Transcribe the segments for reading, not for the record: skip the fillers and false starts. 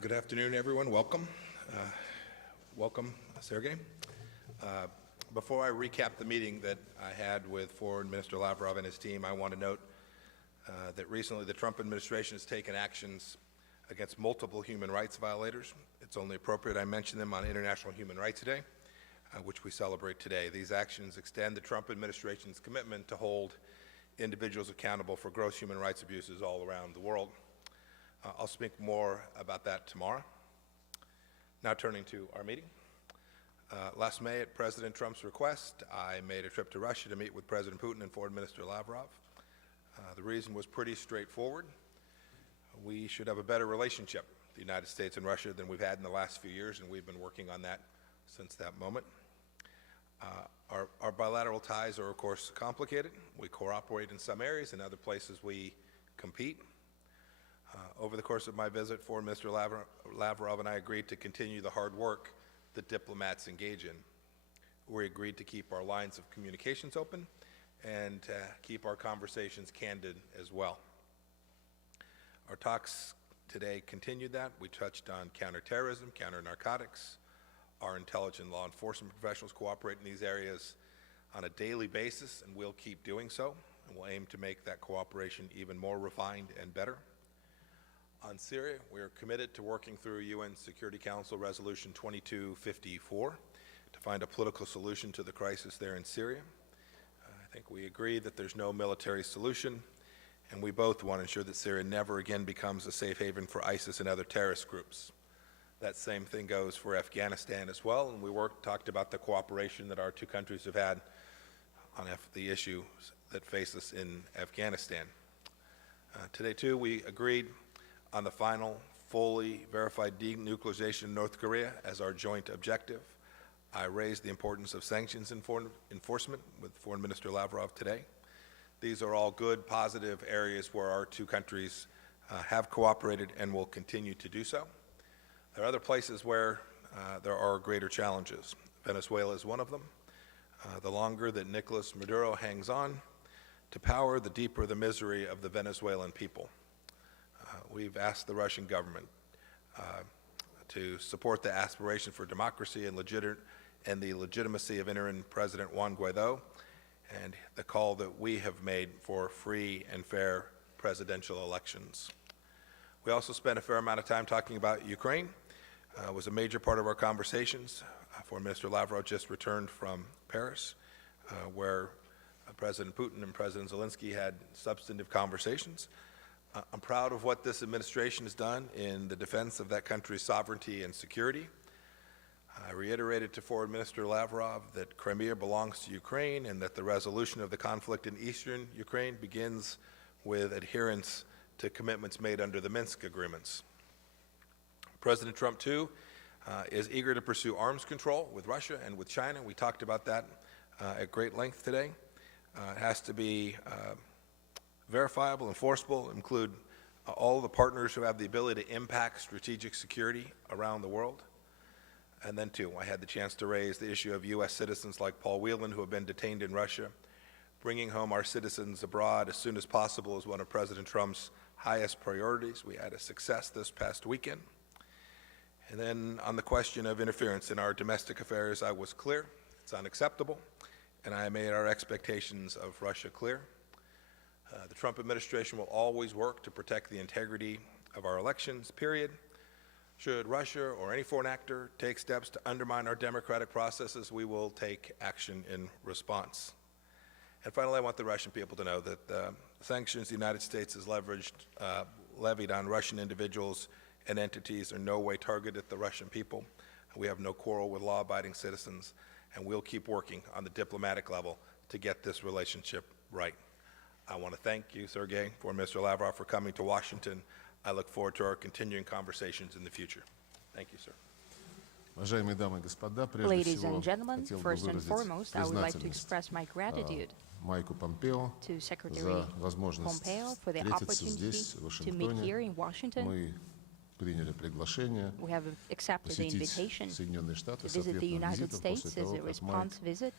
Good afternoon, everyone. Welcome. Welcome, Sergey. Before I recap the meeting that I had with Foreign Minister Lavrov and his team, I want to note that recently the Trump administration has taken actions against multiple human rights violators. It's only appropriate I mention them on International Human Rights Day, which we celebrate today. These actions extend the Trump administration's commitment to hold individuals accountable for gross human rights abuses all around the world. I'll speak more about that tomorrow. Now turning to our meeting. Last May, at President Trump's request, I made a trip to Russia to meet with President Putin and Foreign Minister Lavrov. The reason was pretty straightforward. We should have a better relationship, the United States and Russia, than we've had in the last few years, and we've been working on that since that moment. Our bilateral ties are, of course, complicated. We cooperate in some areas, in other places we compete. Over the course of my visit, Foreign Minister Lavrov and I agreed to continue the hard work that diplomats engage in. We agreed to keep our lines of communications open and keep our conversations candid as well. Our talks today continued that. We touched on counterterrorism, counter-narcotics. Our intelligence and law enforcement professionals cooperate in these areas on a daily basis, and we'll keep doing so, and we'll aim to make that cooperation even more refined and better. On Syria, we are committed to working through UN Security Council Resolution 2254 to find a political solution to the crisis there in Syria. I think we agree that there's no military solution, and we both want to ensure that Syria never again becomes a safe haven for ISIS and other terrorist groups. That same thing goes for Afghanistan as well, and we talked about the cooperation that our two countries have had on the issues that face us in Afghanistan. Today, too, we agreed on the final, fully verified denuclearization of North Korea as our joint objective. I raised the importance of sanctions enforcement with Foreign Minister Lavrov today. These are all good, positive areas where our two countries have cooperated and will continue to do so. There are other places where there are greater challenges. Venezuela is one of them. The longer that Nicolas Maduro hangs on to power, the deeper the misery of the Venezuelan people. We've asked the Russian government to support the aspiration for democracy and the legitimacy of interim President Juan Guaido, and the call that we have made for free and fair presidential elections. We also spent a fair amount of time talking about Ukraine. It was a major part of our conversations. Foreign Minister Lavrov just returned from Paris, where President Putin and President Zelensky had substantive conversations. I'm proud of what this administration has done in the defense of that country's sovereignty and security. I reiterated to Foreign Minister Lavrov that Crimea belongs to Ukraine and that the resolution of the conflict in eastern Ukraine begins with adherence to commitments made under the Minsk agreements. President Trump, too, is eager to pursue arms control with Russia and with China. We talked about that at great length today. It has to be verifiable, enforceable, include all the partners who have the ability to impact strategic security around the world. And then, too, I had the chance to raise the issue of U.S. citizens like Paul Whelan who have been detained in Russia. Bringing home our citizens abroad as soon as possible is one of President Trump's highest priorities. We had a success this past weekend. And then on the question of interference in our domestic affairs, I was clear. It's unacceptable, and I made our expectations of Russia clear. The Trump administration will always work to protect the integrity of our elections, period. Should Russia or any foreign actor take steps to undermine our democratic processes, we will take action in response. And finally, I want the Russian people to know that the sanctions the United States has levied on Russian individuals and entities are no way targeted at the Russian people. We have no quarrel with law-abiding citizens, and we'll keep working on the diplomatic level to get this relationship right. I want to thank you, Sergey, Foreign Minister Lavrov, for coming to Washington. I look forward to our continuing conversations in the future. Thank you, sir. Ladies and gentlemen, first and foremost, I would like to express my gratitude Майку Помпео to Secretary за возможность Pompeo for the встретиться opportunity здесь, в to meet here Вашингтоне. in Washington. Мы приняли приглашение We have accepted the посетить invitation Соединенные Штаты to с visit the ответным United визитом после States as того, a как response visit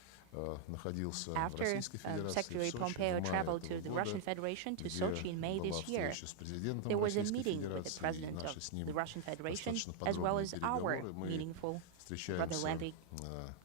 находился в After Российской Федерации, Secretary в Сочи, Pompeo в мае traveled этого to the года, Russian Federation to где Sochi in May была this year, встреча с президентом there was a Российской meeting with the Федерации, и President наши of с ним the Russian Federation, достаточно as well подробные as our переговоры. Мы meaningful, rather встречаемся lengthy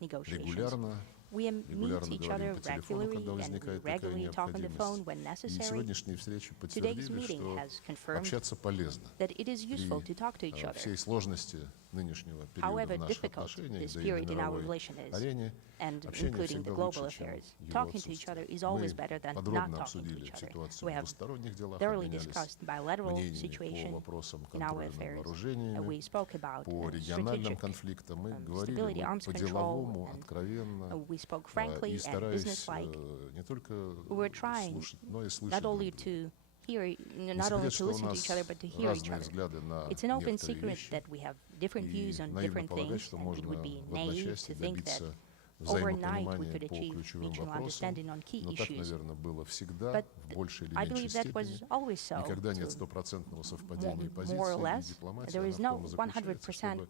negotiations. регулярно, We meet регулярно each говорим other по телефону, regularly, когда and we возникает такая regularly talk on the phone необходимость. when И necessary. сегодняшние встречи Today's подтвердили, meeting что has confirmed общаться полезно. that it is useful to talk to each При other. всей сложности нынешнего периода However в наших difficult отношениях, this да и на period in our мировой relation is, арене, and общение including the всегда global лучше, чем affairs, его talking to each other отсутствие. is always Мы better than not подробно talking to обсудили each other. ситуацию We в have двусторонних делах, thoroughly обменялись discussed bilateral мнениями по situation вопросам in our контроля над affairs. вооружениями, We spoke about по региональным strategic конфликтам. Мы stability, говорили arms control, по-деловому, and откровенно, we spoke и frankly and стараясь businesslike. не только We were trying слушать, но и слышать not друг only друга. to hear, Не not only секрет, to что у listen to each other, нас but to hear each разные other. взгляды на It's an open некоторые secret вещи, that we have different и views on наивно different полагать, things, что and it можно would be в naive одночасье to think that добиться overnight we could взаимопонимания по achieve ключевым mutual вопросам, understanding on key но так, issues. наверное, было всегда, But в большей или I меньшей believe that was степени. always so. Никогда нет To стопроцентного совпадения позиций, more or и less, дипломатия, there она is в no том и заключается, 100%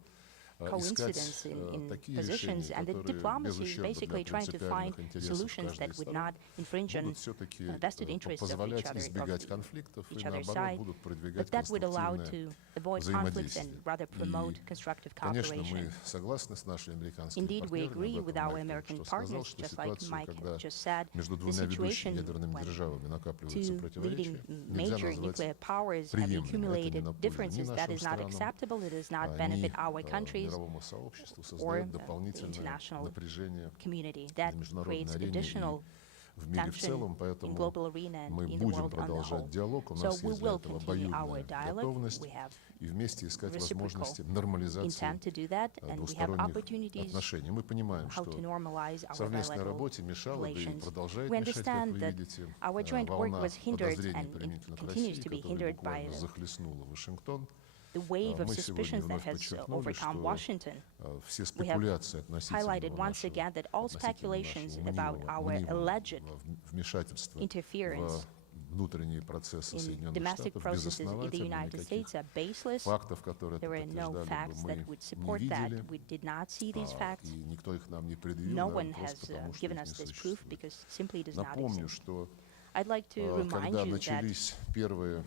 чтобы coincidence искать in такие positions, решения, and the которые без diplomacy is ущерба для basically trying to find принципиальных интересов solutions каждой that из would сторон not infringe on будут все-таки vested interests of each позволять other, избегать of конфликтов и, each other's наоборот, side, будут but продвигать that would allow конструктивное to avoid conflicts and взаимодействие. rather promote И, constructive конечно, cooperation. мы согласны с нашими американскими Indeed, we партнерами, agree об with этом our Майк American только что сказал, partners, что just like ситуацию, Mike когда just said, между the двумя ведущими situation ядерными when державами накапливаются two противоречия, leading нельзя major назвать nuclear powers have приемлемым. Это не accumulated на пользу ни differences. That нашим is not странам, acceptable. It does not ни benefit our countries мировому сообществу, or создает the дополнительное international напряжение community. на That международной creates арене additional и в мире в tension целом, in поэтому global arena and мы in the будем world on the продолжать whole. диалог, у So нас we есть для will этого continue our обоюдная dialogue. готовность We have и вместе искать reciprocal возможности нормализации intent to do that, and we have двусторонних opportunities отношений. Мы понимаем, how что to normalize our совместной bilateral работе мешала, да и relations. продолжает We мешать, как understand вы that видите, our joint work волна was hindered подозрений and it применительно к continues России, to be которая hindered by буквально захлестнула Вашингтон. the wave of Мы сегодня suspicions that вновь has подчеркнули, overcome что Washington. все We have спекуляции относительно highlighted once нашего, again that all относительно speculations нашего about our мнимого alleged вмешательства interference в внутренние процессы in Соединенных domestic Штатов processes in the безосновательны, United States никаких are baseless. фактов, которые это There are no подтверждали бы, facts мы that would не support that. видели, We did not see these facts. и никто их нам не предъявил, No наверное, one просто has потому, что given их us не this proof существует. because simply does not Напомню, exist. что I'd like to remind когда you that начались первые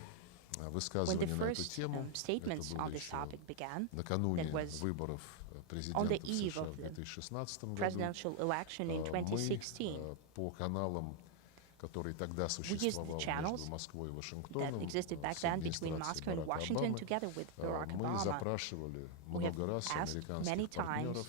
when the высказывания на эту first тему, это statements было on this еще topic began, накануне that was выборов on the президента в eve США of в the 2016 году, presidential election in мы 2016, по каналам, который тогда существовал channels между Москвой и that Вашингтоном, existed back с then between администрацией Moscow and Барака Washington, Обамы, together with Barack мы Obama. запрашивали We have много раз asked many американских times партнеров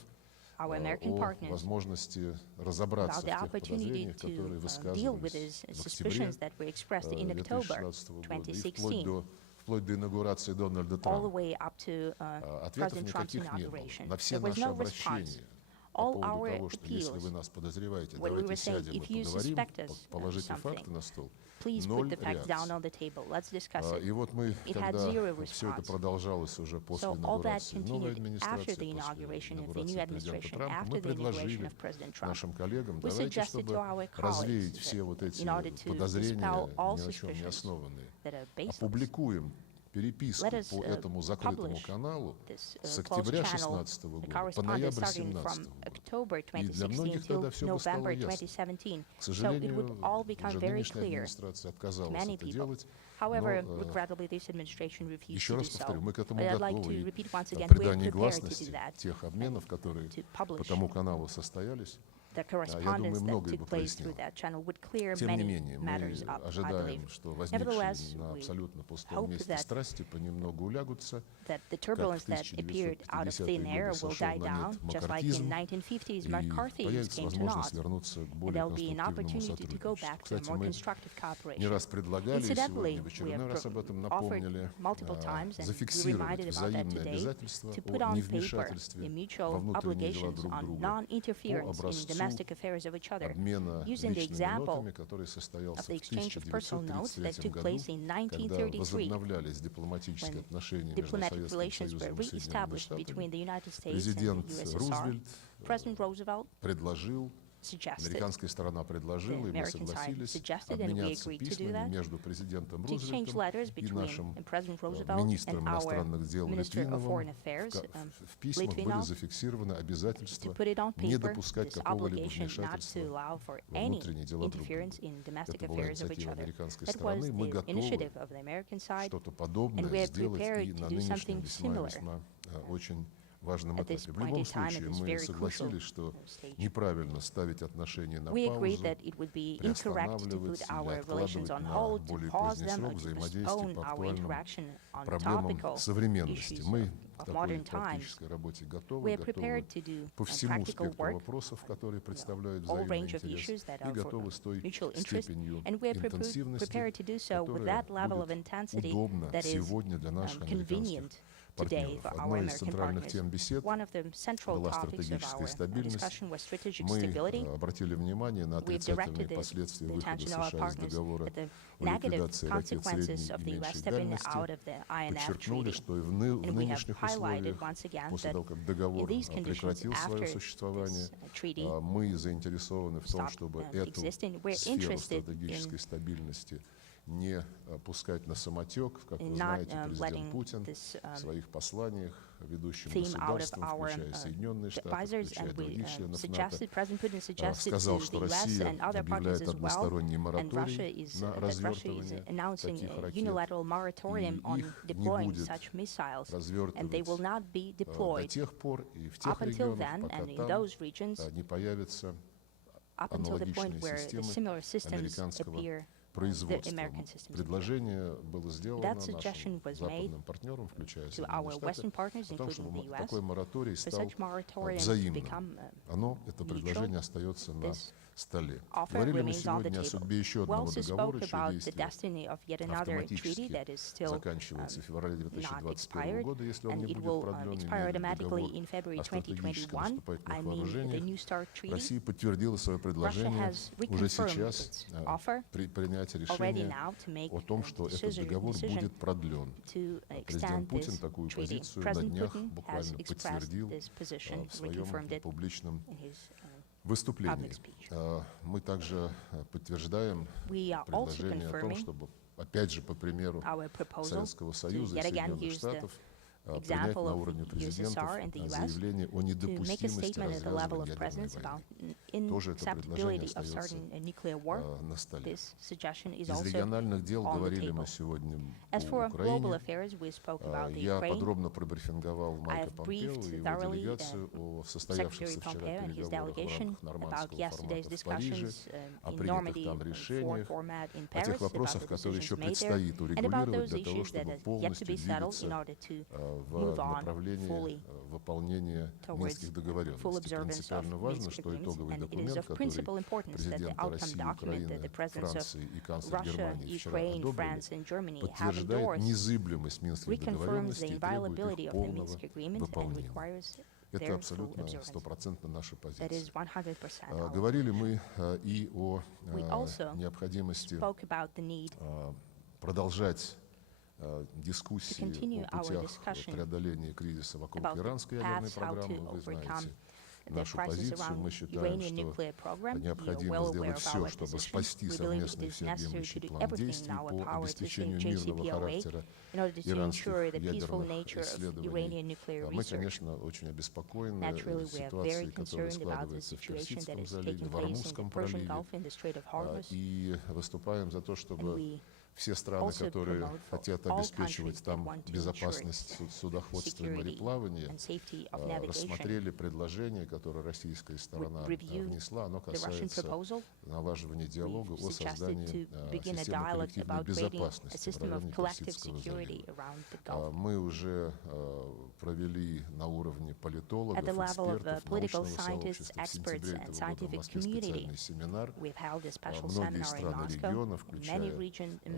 our American о partners возможности разобраться about в the тех opportunity подозрениях, которые to deal with высказывались these в октябре suspicions that were expressed in October 2016 года и 2016, вплоть до инаугурации Дональда all the Трампа. way up to Ответов President Trump's никаких не было. inauguration. На все There was наши no response. обращения по All поводу our того, что если вы appeals, нас подозреваете, when we давайте were saying, сядем if и you поговорим, suspect us of положите something, факты на стол. please put Ноль the facts down реакций. on the table. Let's discuss it. И вот мы, It had когда zero все это response. продолжалось уже после So all that инаугурации новой continued after администрации, the после inauguration of the new инаугурации президента administration, Трампа, after мы the inauguration предложили of President Trump. нашим коллегам, We давайте, suggested чтобы to our развеять colleagues все that вот эти in order to подозрения, dispel all ни на чем не suspicions основанные, that are baseless, опубликуем переписку let us, по этому закрытому publish каналу this с closed октября channel, 2016 the года по correspondence ноябрь starting 2017 from года. October И для 2016 многих till тогда все бы стало November ясно. 2017. К So it сожалению, would all become уже very нынешняя clear администрация to отказалась many это people. делать. However, Но, regrettably, this administration refused еще to do раз повторю, so. мы к этому But I'd like готовы. to И repeat once again, we're придание prepared to do гласности that, тех обменов, которые to по publish тому каналу состоялись, the correspondence that многое took бы place through прояснило. that channel would clear Тем не many менее, мы matters up, I ожидаем, believe. что Nevertheless, возникшие на we абсолютно пустом hope месте that страсти понемногу улягутся, that the как turbulence в that appeared out of 1950-е thin air годы will сошел die на down, нет just like in маккартизм, 1950s и McCarthyism появится came to возможность naught. вернуться к And более there'll be an конструктивному opportunity to go сотрудничеству. back to a Кстати, more мы constructive не cooperation. раз предлагали, и Incidentally, сегодня в we очередной раз об этом have offered напомнили, multiple times, and we зафиксировать reminded about that взаимные today, обязательства to put о on paper невмешательстве the во mutual внутренние дела obligations друг on друга, по non-interference in образцу domestic affairs of each other, обмена using the личными example нотами, который состоялся of the в exchange of personal notes that 1933 took году, place in когда 1933, возобновлялись дипломатические when отношения между diplomatic Советским relations were Союзом и Соединенными reestablished between Штатами. the United States and Президент the USSR. Рузвельт President Roosevelt предложил suggested, Американская сторона the предложила, и мы American side согласились suggested, and we обменяться agreed to do письмами that, между президентом to exchange Рузвельтом letters и between нашим President Roosevelt and министром our иностранных дел Minister of Foreign Литвиновым. Affairs, В письмах были Litvinov, зафиксированы to обязательства put it on не paper, допускать this какого-либо obligation not to вмешательства allow for во any внутренние дела друг друга. interference in domestic Это была affairs of each инициатива other. американской That was стороны. Мы the готовы initiative of the American side, что-то and подобное we are сделать и prepared на to do нынешнем something весьма similar весьма очень важном at this этапе. В point любом in time, случае, at this мы very согласились, crucial что stage. неправильно ставить отношения на We agreed паузу, that it would be incorrect to приостанавливать put или our relations откладывать on на hold, to более pause поздний them, or срок to взаимодействие postpone по our актуальным interaction on проблемам topical современности. issues Мы к of такой modern times. практической работе We готовы, are prepared to do по всему practical спектру work, вопросов, которые представляют all взаимный range of интерес, issues that и are готовы for с той mutual interest, степенью and we are интенсивности, prepared to do so with которая that level of будет intensity удобна that is сегодня для наших американских convenient today партнеров. for our Одной из American центральных partners. тем бесед One of the central была topics of стратегическая our стабильность. discussion was strategic Мы stability. обратили внимание на We've отрицательные directed последствия the выхода attention of our США из partners договора at the о negative ликвидации ракет consequences средней of и the US меньшей stepping дальности. out of the INF Подчеркнули, treaty. что в And we have нынешних highlighted условиях, once again после that того, как in договор these conditions, прекратил свое after существование, this treaty мы заинтересованы в том, stopped чтобы existing, эту we're сферу interested стратегической in стабильности не пускать на самотек. Как вы not знаете, letting президент Путин this в своих посланиях ведущим theme out of государствам, our включая Соединенные Штаты, advisors, включая and we других членов НАТО, suggested, President Putin suggested сказал, to что the US Россия and other partners объявляет as well, односторонний and Russia мораторий is, на that Russia is развертывание announcing таких a ракет, unilateral moratorium и on их не deploying будет such missiles, and they развертывать will not be до deployed тех пор и в тех up until регионах, then, пока and in там those regions, не появятся up until the point аналогичные where the системы similar systems американского appear. производства. American systems appear. Предложение было сделано That нашим suggestion was made западным партнерам, включая to our Соединенные Western Штаты, partners, о том, including чтобы the US, такой мораторий for стал such moratoriums to взаимным. become Это mutual. предложение остается на This столе. offer Говорили мы remains on the сегодня о table. судьбе еще We одного also договора, spoke чье about the действие destiny of yet another treaty автоматически that is still заканчивается в феврале not 2021 expired, года, если он and не it будет will продлен. expire automatically Договор in February о стратегических 2021. I наступательных mean, the вооружениях. New START treaty. Россия подтвердила свое Russia предложение has уже reconfirmed сейчас its offer при принятии already решения now to make о том, a что этот договор decision будет продлен. to Президент extend Путин this такую treaty. позицию на President днях Putin has буквально expressed подтвердил this position, в своем reconfirmed it публичном in his выступлении. public speech. Мы также подтверждаем We are also предложение о том, confirming чтобы, опять же, по примеру our proposal Советского to Союза и yet again Соединенных use the Штатов принять example на of уровне президентов USSR and the US заявление о to make a недопустимости statement at the level развязывания of presidents ядерной about войны. Тоже это предложение inacceptability of остается certain nuclear war. на столе. This suggestion is Из also региональных дел on the говорили мы table. сегодня As о for global Украине. affairs, we spoke about the Я Ukraine. подробно пробрифинговал Майка have Помпео briefed и его thoroughly, делегацию о Secretary состоявшихся вчера Pompeo and his переговорах в delegation рамках about нормандского yesterday's формата в Париже, discussions о in принятых Normandy там решениях, format in о тех Paris, about вопросах, the которые еще decisions made there, предстоит and about урегулировать those для того, issues that чтобы are yet to полностью be settled in двигаться order to в move on направлении fully выполнения towards Минских full договоренностей. observance of Принципиально важно, Minsk что agreements, итоговый and it is документ, of который principal importance that the президенты outcome России, document that the Украины, presidents of Франции и канцлер Russia, Германии вчера Ukraine, одобрили, France, and Germany have подтверждает endorsed, незыблемость Минских reconfirms the договоренностей и требует inviolability их of the полного Minsk agreement and выполнения. requires Это their full абсолютно observance. стопроцентно наша That позиция. is 100% our Говорили мы и о We also необходимости spoke about the need продолжать дискуссии continue о our путях discussion преодоления кризиса вокруг about the иранской ядерной paths how программы. to Вы overcome знаете the нашу crisis позицию. Мы around считаем, Iranian что nuclear program. We are необходимо well aware сделать of все, our чтобы position. спасти We believe it совместный is necessary всеобъемлющий to do план everything in действий our по power to обеспечению save мирного JCPOA характера in order to иранских ensure the peaceful ядерных nature of исследований. Iranian nuclear Мы, research. конечно, очень обеспокоены Naturally, we are very ситуацией, которая concerned about the складывается в situation that Персидском is заливе, taking в place in the Ормузском Persian проливе, Gulf in the Strait of Hormuz. и выступаем за то, And чтобы we все страны, also которые promote for хотят all обеспечивать countries that там want to безопасность судоходства и security мореплавания, and safety of navigation рассмотрели предложение, которое российская сторона review внесла. Оно the Russian касается proposal. налаживания диалога We've о suggested создании to begin a системы dialogue коллективной about creating a безопасности в system of районе collective Персидского security залива. around the Gulf. Мы уже провели на уровне политологов, At the level of экспертов, political научного scientists, сообщества в experts, сентябре and этого года в scientific Москве community, специальный семинар. We've held a special Многие seminar in страны Moscow. региона, Many включая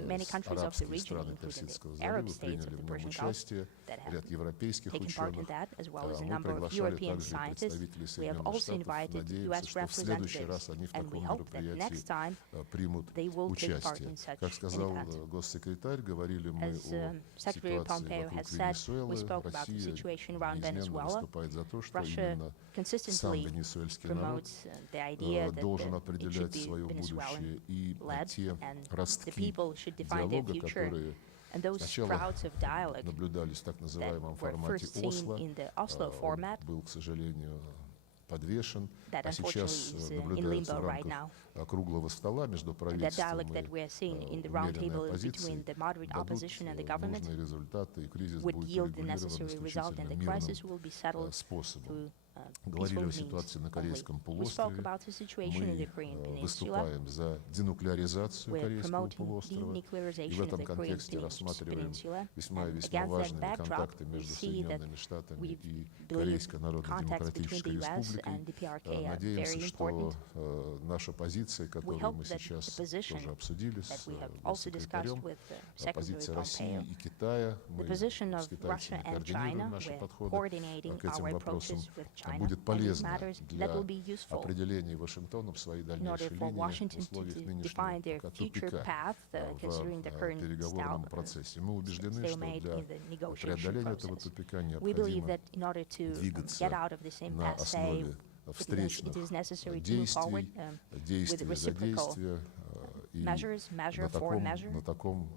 many countries of the арабские region, страны including Персидского the Arab залива, states приняли of в the нем Persian Gulf участие, that have ряд европейских taken part in ученых. that, as well as a Мы number of приглашали European также и scientists. представителей We have Соединенных also Штатов. invited Надеемся, US что в следующий representatives, раз они в and we таком hope that мероприятии next time примут they will take part участие. in such Как an сказал event. госсекретарь, говорили мы As о Secretary ситуации Pompeo вокруг has said, we Венесуэлы. spoke about the Россия situation around неизменно Venezuela. выступает за то, что Russia именно сам consistently венесуэльский народ promotes the idea that должен it should определять be свое будущее. И Venezuelan-led, те and the ростки people should define their диалога, future. которые And those сначала sprouts of dialogue наблюдались в так that называемом were формате first seen Осло, in the Oslo он format, был, к сожалению, подвешен, that а сейчас unfortunately is in наблюдается limbo в right рамках now. круглого стола между The правительством dialogue that we are seeing in the и round умеренной table оппозицией between the moderate дадут opposition and the government нужные результаты, и кризис would будет yield the урегулирован necessary result, and исключительно the мирным crisis will be settled способом. through Говорили peaceful о means ситуации на only. Корейском We spoke полуострове. about the situation in the Мы Korean Peninsula. выступаем за денуклеаризацию We're Корейского promoting полуострова. И в denuclearization of этом the Korean контексте рассматриваем Peninsula. весьма и And весьма against that важными backdrop, контакты we между see that Соединенными Штатами we и believe Корейской contacts between Народно-Демократической the US Республикой. and the PRK are Надеемся, very что important. наша позиция, We которую hope мы that сейчас the position тоже обсудили that с we have also discussed госсекретарем, with Secretary позиция России Pompeo, и Китая, the мы position of с китайцами Russia and координируем China, наши we're подходы coordinating к этим our вопросам. approaches with China Будет on these полезно matters. That для will be useful определения Вашингтоном своей in order дальнейшей for линии в Washington условиях to нынешнего define their пока future тупика path, considering the в current переговорном процессе. Мы убеждены, что stalemate для in the negotiation преодоления этого process. тупика We believe необходимо that in order to двигаться get out of this на impasse, основе it встречных is necessary to move forward действий, with за reciprocal действия. И measures, measure for measure. на таком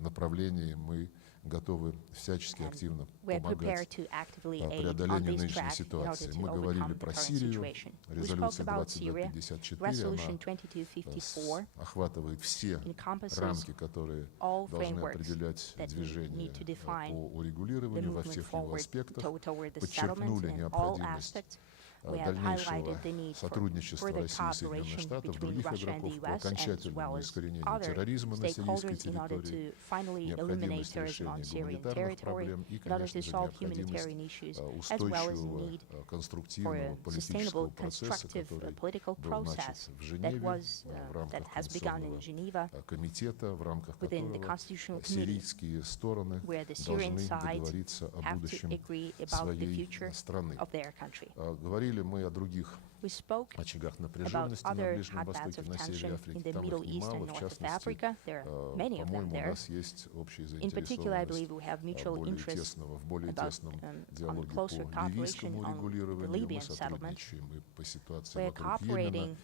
направлении мы готовы всячески активно We're помогать prepared to actively aid on преодолению this нынешней track in order ситуации. to Мы говорили overcome the про current Сирию. situation. We spoke Резолюция about Syria. 2254, Resolution она 2254 охватывает все encompasses рамки, которые all должны frameworks определять that движение need to define по the урегулированию во movement всех его forward аспектах. toward the settlement Подчеркнули in all необходимость aspects. We have дальнейшего highlighted the need for сотрудничества further России и Соединенных cooperation Штатов, between других Russia and the игроков по US, as окончательному well as искоренению other терроризма на сирийской stakeholders in order территории, to finally eliminate необходимость terrorism on решения Syrian гуманитарных territory, проблем и, in order to конечно же, solve необходимость humanitarian issues, as well as the устойчивого, need for конструктивного a политического sustainable, процесса, constructive который political был начат process в that Женеве was в that рамках has begun in Geneva, Конституционного комитета, в рамках within the которого Constitutional Committee, сирийские стороны where the Syrian должны side договориться о have to будущем agree about the своей future страны. of their country. Говорили мы о других We spoke очагах about напряженности на other Ближнем hotbeds Востоке, of на севере tension in Африки. the Там Middle их East немало, and в North of частности, Africa. There are many of them по-моему, у there. нас есть общая In particular, I believe заинтересованность we have mutual interest в более about тесном on диалоге closer по cooperation ливийскому on the урегулированию. Мы Libyan settlement. сотрудничаем и по ситуации We're вокруг cooperating Йемена.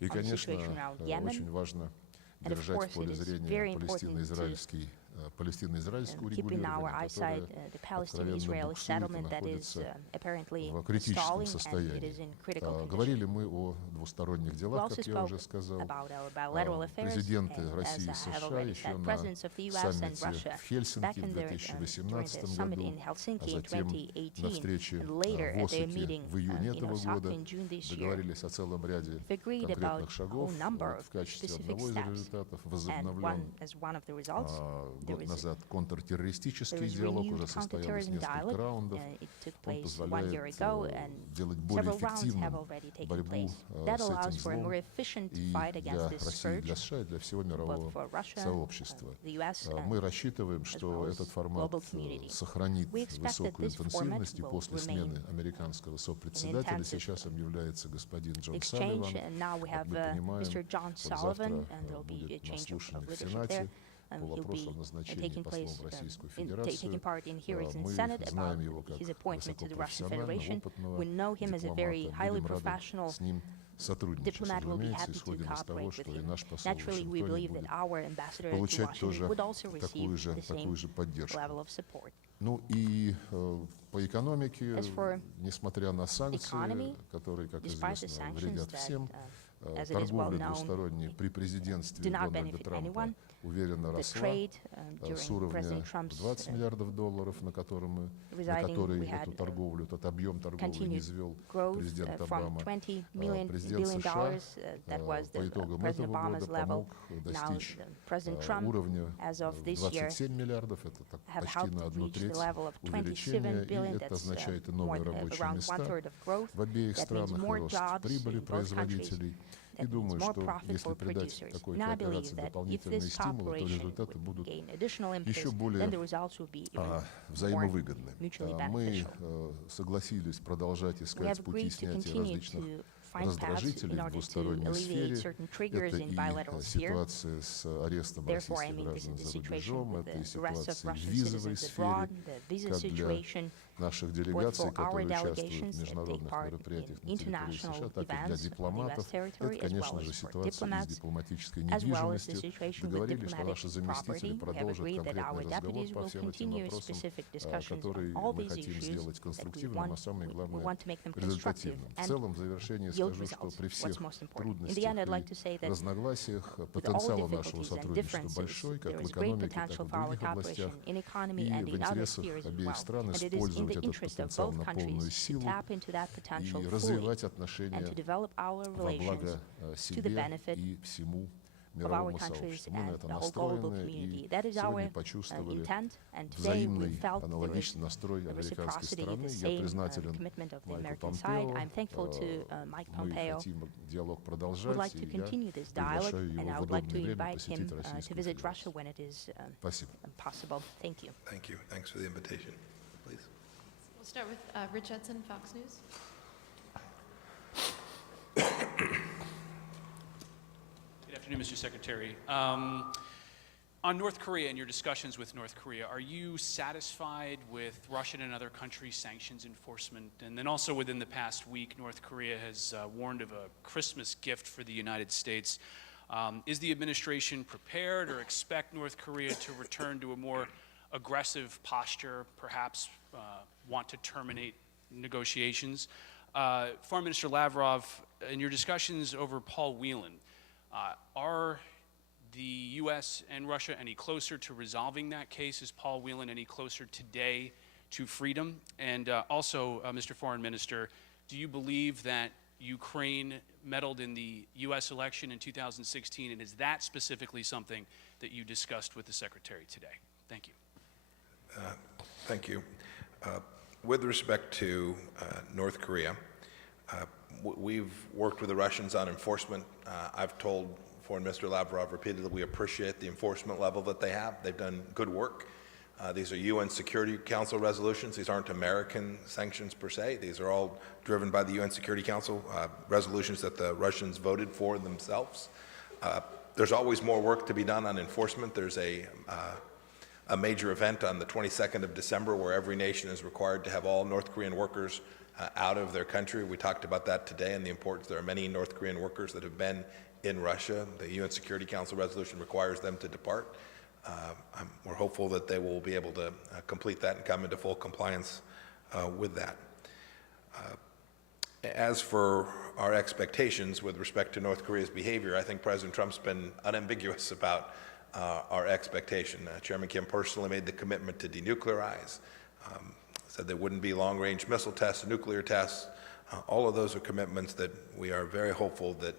И, on the конечно, situation around Yemen. очень важно And of держать course, в поле it is зрения very important палестино-израильское keep in our урегулирование, eyesight которое the откровенно Palestinian-Israeli буксует и settlement that is находится apparently в критическом stalling and it состоянии. is in critical condition. Говорили мы о двусторонних We делах, also как я spoke уже сказал. about our bilateral affairs, Президенты and России и as I have США already еще said, на presidents of the US and саммите Russia в Хельсинки back в in their, during 2018 the summit году, in а Helsinki in затем на 2018, встрече and later в at their Осаке meeting в июне in этого года Osaka in June this year, договорились о целом ряде we agreed about конкретных a шагов. whole number Вот of в качестве specific одного из steps. результатов And возобновлен as one of the results, there год is назад контртеррористический there was диалог, renewed уже состоялось counterterrorism несколько dialogue. раундов. It took Он place 1 year позволяет ago, and делать более several rounds have эффективным already taken борьбу place. That с этим allows for a злом more efficient и fight для against this России, для scourge, США, и для всего both мирового for Russia, сообщества. the US, Мы and рассчитываем, что well as этот формат global community. сохранит We expect высокую that this format интенсивность, и will после remain смены американского сопредседателя intensive сейчас им является господин Джон exchange. Салливан. And now we Как have мы понимаем, Mr. John вот Sullivan, завтра and there will be a будет на change слушании of в leadership Сенате there. по He'll вопросу о be назначении taking послом place в Российскую taking Федерацию. part in hearings in Мы Senate about знаем его как his appointment to the Russian высокопрофессионального, Federation. опытного We know him as a very дипломата. highly Будем рады professional с ним сотрудничать. diplomat. Will be Разумеется, happy to исходим из того, cooperate with что и him. наш посол в Naturally, we Вашингтоне believe that будет our ambassador to получать Washington тоже would also receive the такую же same поддержку. level of support. Ну и по экономике, As for несмотря на санкции, economy, которые, как despite the известно, sanctions вредят that, всем, as it is well торговля known, двусторонняя при президентстве do not Дональда benefit Трампа anyone. уверенно The росла trade с during уровня President Trump's 20 миллиардов долларов, на который we эту had торговлю, этот объем торговли continued низвел growth президент from Обама. $20 Президент billion США that was по the итогам President этого Obama's года level. помог Now достичь President Trump, уровня as of this year, 27 миллиардов, это так have почти helped на одну reach треть the level of увеличения, 27 billion. и это That's означает и more новые than рабочие around места one-third of growth. в обеих That means странах, и more рост jobs прибыли in both countries. производителей. И that means думаю, more что profit если for придать producers. такой And I believe кооперации that if дополнительные this стимулы, то cooperation результаты would будут gain additional еще impetus, более then the results will be even more взаимовыгодны. mutually Мы beneficial. согласились продолжать We искать have пути agreed to снятия continue различных to find paths раздражителей in в order to двусторонней alleviate сфере. certain triggers Это in и bilateral sphere. ситуация с арестом Therefore, I российских mean, this is граждан the за situation рубежом, with это и the arrest of ситуация в Russian визовой citizens сфере, abroad, the visa как для situation, наших both делегаций, for our которые участвуют delegations в that take международных part мероприятиях in на территории international США, так и для events of the дипломатов. U.S. territory, Это, as well конечно as же, for ситуация с diplomats, дипломатической as well as the недвижимостью. situation with Договорились, что diplomatic наши заместители property. We have продолжат agreed that our конкретный разговор deputies по will всем этим continue вопросам, specific discussions on которые all мы these хотим issues сделать that we конструктивным, а самое we главное, want to make them constructive результативным. В and целом, в завершение yield скажу, что results. при What's всех most important. In the трудностях end, I'd like to и say that разногласиях with all потенциал нашего difficulties and сотрудничества differences, большой, как there в is great экономике, так и potential в for our других областях, cooperation in economy и and в in other интересах spheres as обеих well. стран And it is in использовать the этот interest of потенциал both на полную countries to силу tap into that potential и fully развивать and отношения to develop our во благо relations to the себе benefit и всему of our мировому countries сообществу. Мы на and это the whole global настроены community. и That is сегодня our почувствовали intent, and today we взаимный felt there is аналогичный настрой the американской reciprocity, стороны. the Я same признателен commitment of the Майку American side. Помпео. I'm thankful to Mike Мы Pompeo. хотим диалог Would продолжать, like и to я continue this dialogue, приглашаю and его I в would like to удобное время invite посетить him to Российскую visit Russia Федерацию. when it is Спасибо. possible. Thank you. Thank you. Thanks for the invitation. Please. We'll start with Rich Edson, Fox News. Good afternoon, Mr. Secretary. On North Korea and your discussions with North Korea, are you satisfied with Russian and other countries' sanctions enforcement? And then also within the past week, North Korea has warned of a Christmas gift for the United States. Is the administration prepared or expect North Korea to return to a more aggressive posture, perhaps want to terminate negotiations? Foreign Minister Lavrov, in your discussions over Paul Whelan, are the U.S. and Russia any closer to resolving that case? Is Paul Whelan any closer today to freedom? And also, Mr. Foreign Minister, do you believe that Ukraine meddled in the U.S. election in 2016, and is that specifically something that you discussed with the Secretary today? Thank you. Thank you. With respect to North Korea, we've worked with the Russians on enforcement. I've told Foreign Minister Lavrov repeatedly we appreciate the enforcement level that they have. They've done good work. These are UN Security Council resolutions. These aren't American sanctions per se. These are all driven by the UN Security Council, resolutions that the Russians voted for themselves. There's always more work to be done on enforcement. There's a major event on the 22nd of December where every nation is required to have all North Korean workers out of their country. We talked about that today and the importance. There are many North Korean workers that have been in Russia. The UN Security Council resolution requires them to depart. We're hopeful that they will be able to complete that and come into full compliance with that. As for our expectations with respect to North Korea's behavior, I think President Trump's been unambiguous about our expectation. Chairman Kim personally made the commitment to denuclearize, said there wouldn't be long-range missile tests, nuclear tests. All of those are commitments that we are very hopeful that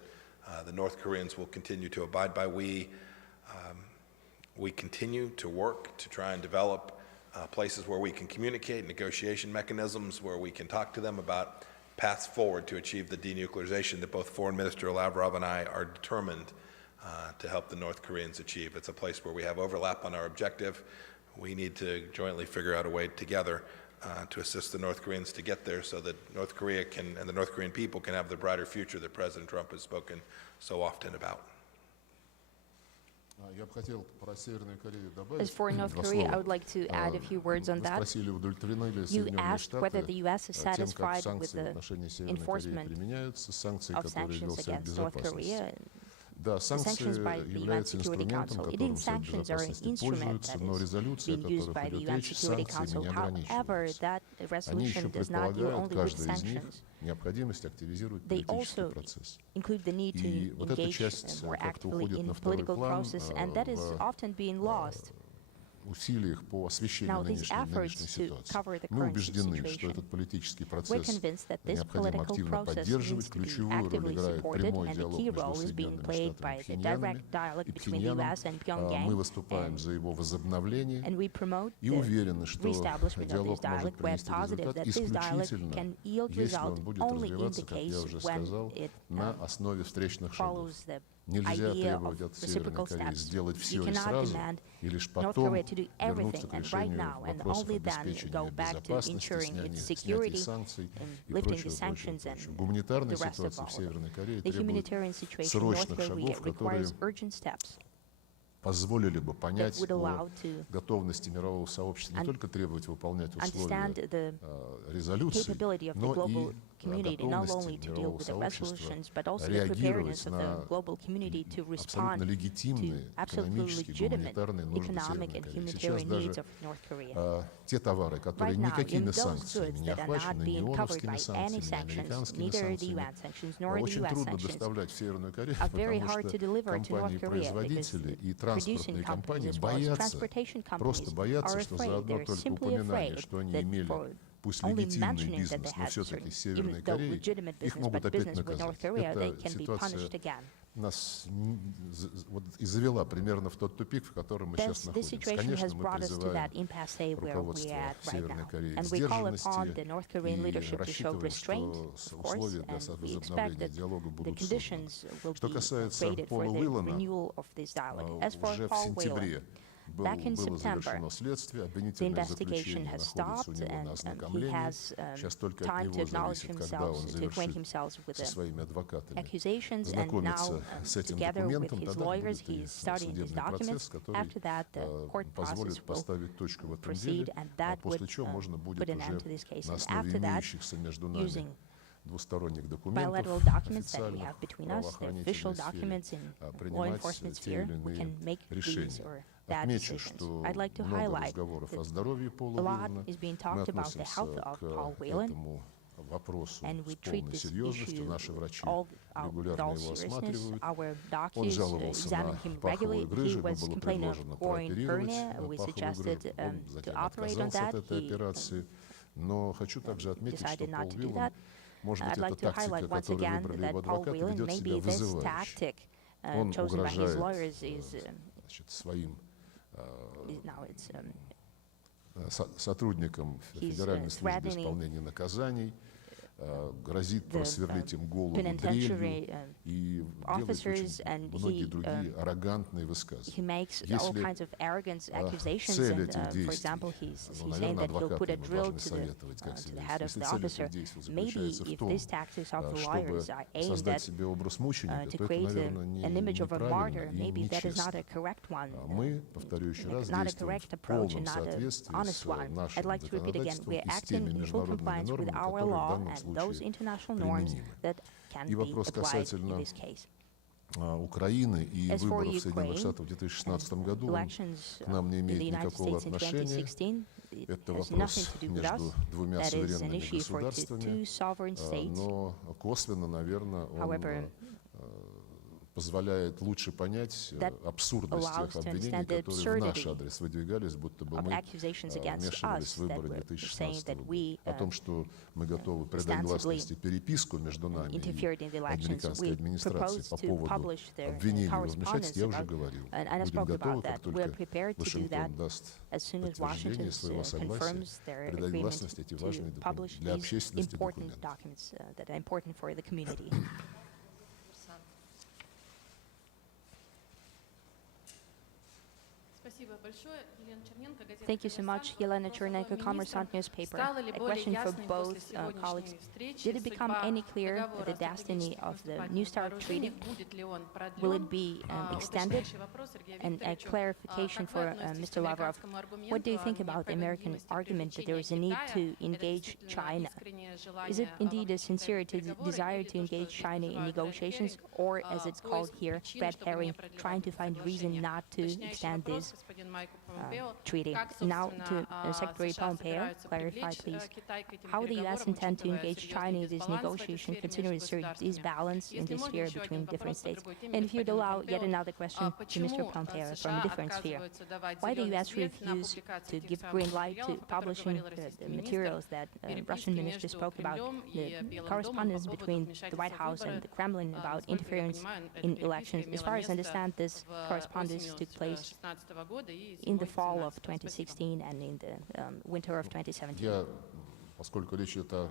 the North Koreans will continue to abide by. We continue to work to try and develop places where we can communicate, negotiation mechanisms where we can talk to them about paths forward to achieve the denuclearization that both Foreign Minister Lavrov and I are determined to help the North Koreans achieve. It's a place where we have overlap on our objective. We need to jointly figure out a way together to assist the North Koreans to get there so that North Korea can, and the North Korean people can have the brighter future that President Trump has spoken so often about. Я бы хотел про Северную Корею добавить As for North два Korea, I слова. would like to add a few words on Вы that. спросили, удовлетворены ли You Соединенные asked whether the Штаты U.S. is тем, как satisfied with санкции в the отношении Северной Кореи enforcement применяются, санкции, of которые ввел sanctions Совет against North Безопасности. Korea. Да, Sanctions by санкции the UN являются Security инструментом, Council. которым Совет Sanctions are an Безопасности instrument пользуется, that но is резолюции, о being used by которых the идет UN речь, Security санкциями Council. не However, ограничиваются. that Они еще resolution does not deal предполагают, only with каждый из них, sanctions. необходимость активизировать They политический also процесс. include the need И to вот эта engage часть more как-то actively уходит in на второй political план process, and that is в often being lost усилиях по освещению Now, these нынешней efforts to ситуации. cover the Мы current убеждены, что situation, этот политический we're процесс convinced that this необходимо political активно process поддерживать. needs to be Ключевую роль actively играет supported, прямой and the диалог key между role is being Соединенными played Штатами by и the Пхеньяном direct dialogue и between the Пхеньяном. US and Мы Pyongyang, выступаем за его возобновление and we promote и the уверены, что reestablishment of this диалог может dialogue. We're принести positive результат that this dialogue исключительно, can yield если result он будет only in the развиваться, как я case уже when сказал, it на основе встречных шагов. follows the Нельзя idea of требовать от Северной reciprocal Кореи steps. сделать You все и cannot сразу, demand и лишь North потом Korea to do вернуться everything к and right решению now, and вопросов only then обеспечения go back to безопасности, ensuring its снятия security санкций и lifting прочего, the sanctions and Гуманитарная the rest of ситуация в all. Северной Корее The требует humanitarian situation in North срочных Korea шагов, которые requires urgent steps позволили бы понять would allow о to готовности мирового сообщества не только требовать выполнять understand условия the резолюций, capability of the но global и community not only готовности to deal мирового with the сообщества resolutions, but also the реагировать preparedness of на the global community to respond абсолютно легитимные to absolutely экономические, legitimate гуманитарные нужды economic Северной and Кореи. Сейчас humanitarian даже needs of North Korea. те товары, которые Right now, никакими in those санкциями goods не that are not охвачены, ни being covered ООНовскими by any санкциями, ни sanctions, американскими neither the санкциями, UN sanctions nor the очень US трудно sanctions, доставлять в Северную Корею, are very потому hard что to deliver to North Korea because компании-производители и producing транспортные companies компании as well as боятся, transportation просто companies боятся, are что за одно afraid, they're только simply упоминание, afraid что они that имели for пусть only легитимный mentioning that they бизнес, но had все-таки с even Северной though Кореей, legitimate их business, могут but опять business with наказать. North Korea, they Эта can be punished ситуация again. нас вот и завела примерно в тот тупик, в котором мы сейчас This находимся. situation Конечно, has мы brought us to that призываем impasse where we're руководство at right Северной now. Кореи к And we call upon сдержанности the North Korean и leadership to show рассчитываем, restraint, что of course, условия для and we expect возобновления that диалога the будут созданы. conditions will Что be касается created for Пола the Уиллана, renewal of this dialogue. As for уже в Paul сентябре Whelan, back in было September, завершено следствие, the обвинительное investigation заключение has находится у stopped, него на and he ознакомлении. has Сейчас только от time to него acknowledge зависит, когда он himself, to acquaint завершит himself with со the своими адвокатами accusations, and знакомиться now, с этим together with документом, his тогда lawyers, будет и he's starting these судебный процесс, documents. который After that, the court process позволит will поставить точку в этом proceed, деле, and that после would чего можно будет put an end уже to this case. на And основе after that, имеющихся между нами using двусторонних документов bilateral documents that we официальных have between us, the official правоохранительной сфере, documents in law принимать enforcement те sphere, или we иные can make these решения. or that Отмечу, decisions. что I'd like to много highlight разговоров о that здоровье a Пола lot Уиллана. is being Мы talked about the относимся health of к Paul Whelan, этому вопросу and we с treat полной this серьезностью. issue Наши врачи with регулярно all его seriousness. осматривают. Our Он doctors жаловался на examine him паховую regularly. He грыжу, ему was было complaining of предложено groin прооперировать hernia. We паховую suggested грыжу. Он to затем operate on отказался от that. этой He операции. Но хочу также отметить, что decided not Пол to do Уиллан, that. может быть, I'd like это to тактика, highlight once которую again выбрали that его Paul адвокаты, Whelan, ведет себя maybe this вызывающе. tactic Он chosen by his угрожает lawyers is своим now it's сотрудникам He's, Федеральной службы threatening исполнения наказаний, грозит the, просверлить им голову penitentiary, дрелью и делает officers, очень and многие he, другие аррогантные he высказывания. makes all Если kinds of arrogant accusations, цель and этих for действий, example, he's saying наверное, that he'll put адвокаты a ему drill должны to советовать, как the себя head of вести. the Если цель officer. этих действий Maybe заключается в if том, these tactics of the чтобы lawyers are aimed создать at себе образ мученика, to то это, create наверное, an image of a неправильно martyr, и maybe that is not нечестно. a correct one. Мы, повторю еще раз, Not a действуем correct в approach полном and not an соответствии honest с one. I'd нашим like to repeat again, законодательством we're и с acting теми in full международными compliance with нормами, our которые в law данном and those случае international norms применимы. that can И be вопрос applied in касательно this case. Украины и As for выборов в Соединенных Ukraine, Штатах в 2016 году, он Elections к нам не in the имеет United никакого States in отношения. 2016, it Это has вопрос nothing to do with между us. двумя That is an суверенными issue for the государствами, two sovereign states. но косвенно, наверное, он However, позволяет лучше понять that абсурдность allows тех to обвинений, understand the которые в наш absurdity адрес выдвигались, будто бы of мы accusations against вмешивались us, в выборы that we're saying 2016 that года. we О том, что мы готовы придать ostensibly гласности переписку между нами interfered in the и elections. американской We администрацией proposed по to поводу publish their обвинений во correspondence вмешательстве, я уже about, говорил. and I Будем spoke готовы, about как that. We're только prepared to do that Вашингтон даст as soon as подтверждение Washington своего согласия, confirms their придать agreement гласность эти важные to publish для these общественности important документы. documents that are important for the community. Спасибо большое. Елена Черненко, газета Thank you so much, Елена Chernenko, Kommersant newspaper. A question for both colleagues. Did it become any clearer the destiny of the New START treaty? Will it be extended? And a clarification for Mr. Lavrov. What do you think about the American argument that there is a need to engage China? Is it indeed a sincere desire to engage China in negotiations, or, as it's called here, red herring, trying to find reason not to extend this господин Майку Помпео, treaty. как, Now собственно, to Secretary США Pompeo, собираются clarify, привлечь please, Китай к этим how the U.S. переговорам, intend to учитывая engage China серьезный in this дисбаланс в этой negotiation, сфере considering между the государствами. disbalance in Если this можно, sphere еще between один different вопрос по states. другой теме, And if you'd господину allow yet Помпео. another question to Mr. Почему Pompeo from a США different sphere. отказываются давать Why the зеленый U.S. свет на refused публикацию to тех give самых green light to материалов, о которых publishing говорил российский the министр, materials that Russian переписки minister между spoke about, Кремлем и the Белым домом по correspondence поводу between the вмешательства White в House and выборы? the Kremlin about Насколько я interference понимаю, эта in переписка elections. As имела far as I место understand, this correspondence осенью took place 2016 года и in the зимой fall of 2017. Спасибо. 2016 and in the winter of 2017. Я, поскольку речь идет о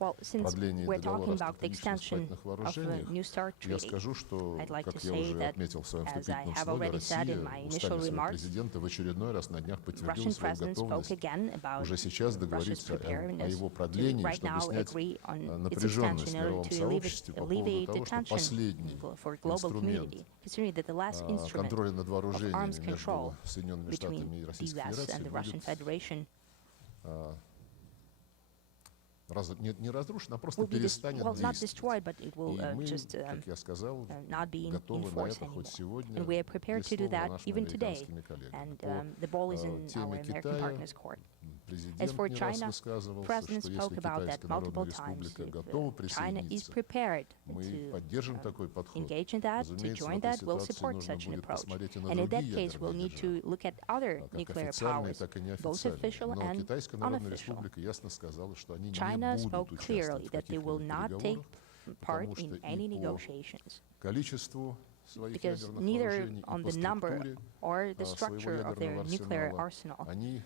Well, since продлении we're talking договора о about the стратегических extension наступательных of the вооружениях, New START я treaty, скажу, что, I'd like to как я say уже that, отметил в своем as I вступительном have слове, already said Россия in my initial устами своего remarks, президента в очередной раз на днях подтвердила Russian свою president spoke готовность again about уже сейчас Russia's договориться о preparedness его to продлении, right чтобы now снять agree on its напряженность в extension in order мировом to сообществе по поводу alleviate the того, что tension последний for global инструмент community, considering that the last instrument контроля над of вооружениями arms между control Соединенными between Штатами и the Российской U.S. Федерацией and the Russian будет Federation не разрушен, а просто will be перестанет well, not действовать. destroyed, but it will И мы, just как я сказал, not be in готовы на force это anymore. хоть сегодня. And we are prepared to do Есть слово that нашими even today. американскими коллегами. And По the ball is in теме our American Китая partners' court. As президент for не раз China, высказывался, President что spoke если about that Китайская multiple Народная times. Республика If готова China is присоединиться, prepared мы to поддержим такой подход. engage in that, to Разумеется, в join этой that, we'll ситуации support нужно such an будет approach. посмотреть и на And in that другие case, we'll ядерные need to державы, look at other как nuclear официальные, powers, так и both неофициальные. official Но and Китайская Народная unofficial. Республика ясно сказала, что они China не spoke будут clearly участвовать в that they will каких-либо not take переговорах, part потому что in any и по negotiations, количеству своих because ядерных neither вооружений, и on по the number структуре or the своего structure of their ядерного nuclear арсенала, arsenal они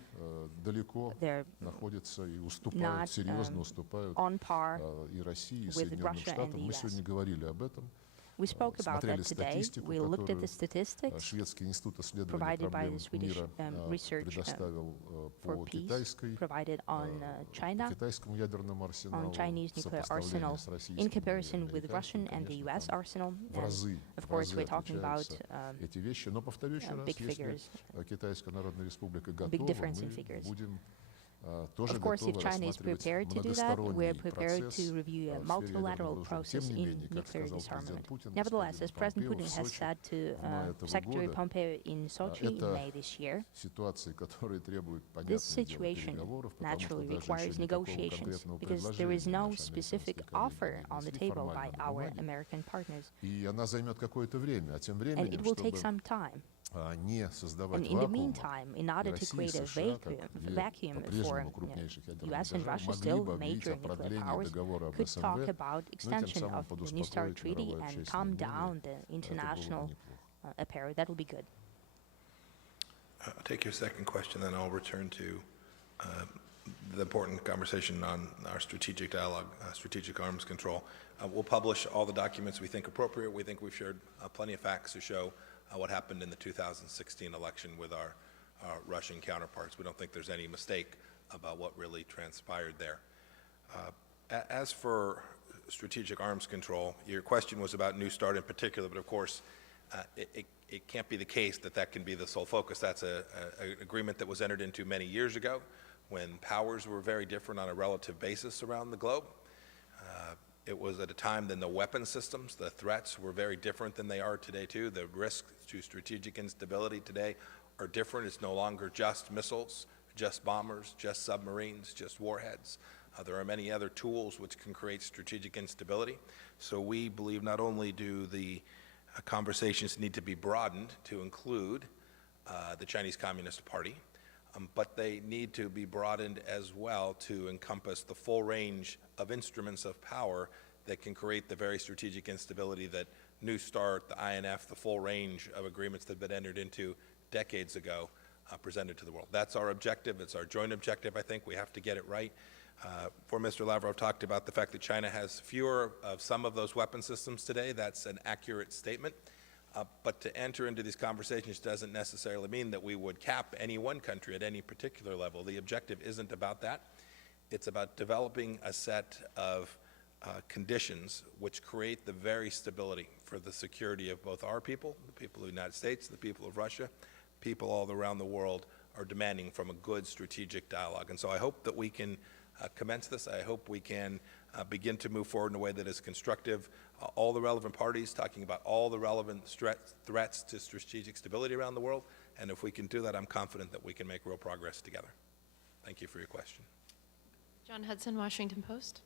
далеко they're находятся и уступают, not серьезно уступают on par. и России, и with Соединенным Russia and Штатам. the Мы US. сегодня говорили об этом. We spoke about Смотрели that today. статистику, We looked at которую the statistics Шведский институт исследования provided by проблем the Swedish мира research предоставил for по peace, китайской, provided on China, китайскому ядерному арсеналу, on Chinese nuclear arsenal, с российским in и comparison with американским, Russian and the конечно, US там arsenal. в And разы, of course, we're talking about отличаются эти вещи. Но повторю еще раз, big если figures, Китайская Народная Республика big готова, difference in мы figures. будем тоже Of course, if готовы China is рассматривать prepared to do that, we're многосторонний prepared процесс to review a в сфере multilateral ядерного process оружия. Тем не in менее, как nuclear сказал disarmament. президент Путин, Nevertheless, as President Помпео в Putin has Сочи said to в мае этого Secretary года, Pompeo in Sochi in это May this year, ситуации, которые требуют, this понятное дело, situation переговоров, потому что naturally даже requires еще никакого negotiations конкретного because there is предложения no наши specific американские коллеги offer не on the внесли table by формально на our бумаге. American partners. И она займет какое-то время, а тем And временем, it will take чтобы some time. не создавать And in the вакуума, meantime, in и order to Россия и create a США, как vacuum for по-прежнему крупнейших ядерных US and держав, Russia, могли still бы объявить major о nuclear продлении powers, договора об could talk СНВ, about ну и тем extension самым of the New START подуспокоить treaty мировое and общественное calm мнение. down the Это было бы international неплохо. affair. That will be good. I'll take your second question, then I'll return to the important conversation on our strategic dialogue, strategic arms control. We'll publish all the documents we think appropriate. We think we've shared plenty of facts to show what happened in the 2016 election with our Russian counterparts. We don't think there's any mistake about what really transpired there. As for strategic arms control, your question was about New START in particular, but of course, it can't be the case that that can be the sole focus. That's an agreement that was entered into many years ago when powers were very different on a relative basis around the globe. It was at a time then the weapon systems, the threats were very different than they are today too. The risks to strategic instability today are different. It's no longer just missiles, just bombers, just submarines, just warheads. There are many other tools which can create strategic instability. So we believe not only do the conversations need to be broadened to include the Chinese Communist Party, but they need to be broadened as well to encompass the full range of instruments of power that can create the very strategic instability that New START, the INF, the full range of agreements that have been entered into decades ago presented to the world. That's our objective. It's our joint objective, I think. We have to get it right. For Mr. Lavrov talked about the fact that China has fewer of some of those weapon systems today. That's an accurate statement. But to enter into these conversations doesn't necessarily mean that we would cap any one country at any particular level. The objective isn't about that. It's about developing a set of conditions which create the very stability for the security of both our people, the people of the United States, the people of Russia, people all around the world are demanding from a good strategic dialogue. And so I hope that we can commence this. I hope we can begin to move forward in a way that is constructive. All the relevant parties talking about all the relevant threats to strategic stability around the world And if we can do that, I'm confident that we can make real progress together. Thank you for your question. John Hudson, Washington Post.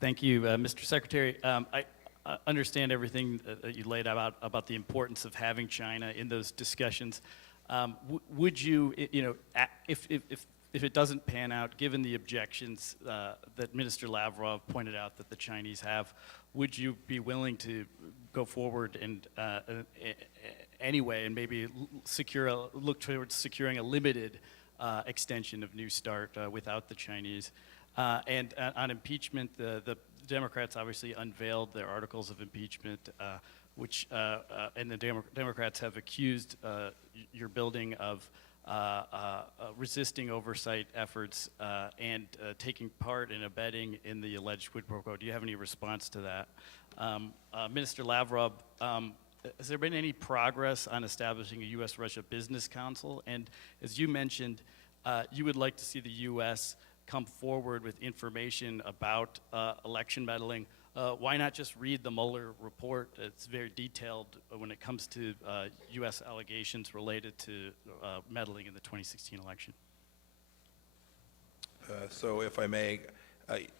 Thank you, Mr. Secretary. I understand everything that you laid out about the importance of having China in those discussions. Would you, if it doesn't pan out, given the objections that Minister Lavrov pointed out that the Chinese have, would you be willing to go forward and anyway and maybe look towards securing a limited extension of New START without the Chinese? And on impeachment, the Democrats obviously unveiled their articles of impeachment, which and the Democrats have accused your building of resisting oversight efforts and taking part in abetting in the alleged quid pro quo. Do you have any response to that? Minister Lavrov, has there been any progress on establishing a U.S.-Russia Business Council? And as you mentioned, you would like to see the U.S. come forward with information about election meddling. Why not just read the Mueller report? It's very detailed when it comes to U.S. allegations related to meddling in the 2016 election. So if I may